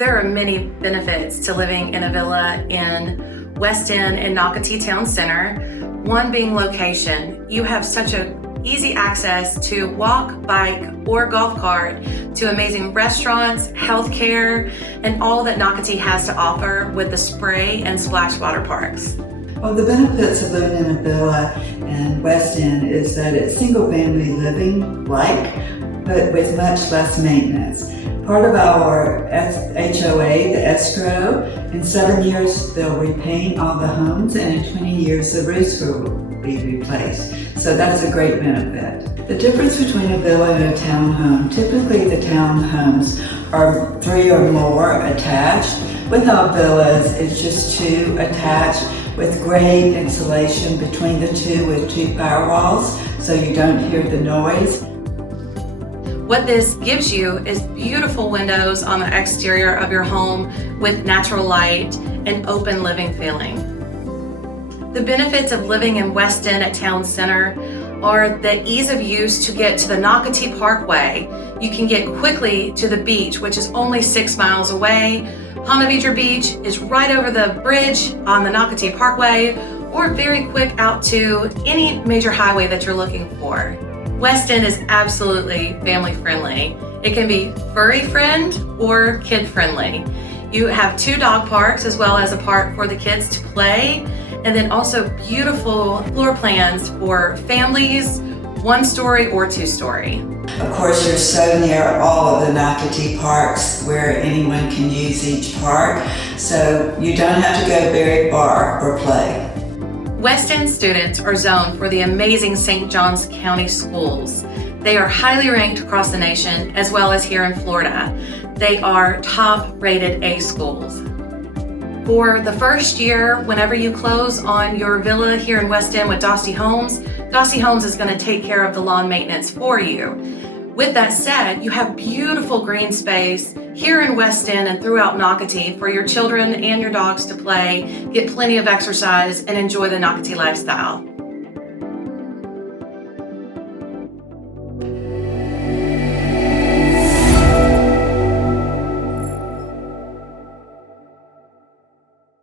There are many benefits to living in a villa in West End and Nocatee Town Center. One being location. You have such easy access to walk, bike, or golf cart to amazing restaurants, healthcare, and all that Nocatee has to offer with the spray and splash water parks. Well, the benefits of living in a villa in West End is that it's single-family living, but with much less maintenance. Part of our HOA, the escrow, in 7 years they'll repaint all the homes, and in 20 years the roofs will be replaced. So that's a great benefit. The difference between a villa and a townhome, typically the townhomes are 3 or more attached. With our villas, it's just 2 attached with great insulation between the 2 with 2 firewalls so you don't hear the noise. What this gives you is beautiful windows on the exterior of your home with natural light and open living feeling. The benefits of living in West End at Town Center are the ease of use to get to the Nocatee Parkway. You can get quickly to the beach, which is only 6 miles away. Vedra Beach is right over the bridge on the Nocatee Parkway, or very quick out to any major highway that you're looking for. West End is absolutely family friendly. It can be furry friend or kid friendly. You have 2 dog parks as well as a park for the kids to play, and then also beautiful floor plans for families, 1-story or 2-story. Of course, you're so near all of the Nocatee parks where anyone can use each park, so you don't have to go very far or play. West End students are zoned for the amazing St. Johns County schools. They are highly ranked across the nation as well as here in Florida. They are top-rated A schools. For the first year, whenever you close on your villa here in West End with Dosty Homes is going to take care of the lawn maintenance for you. With that said, you have beautiful green space here in West End and throughout Nocatee for your children and your dogs to play, get plenty of exercise, and enjoy the Nocatee lifestyle.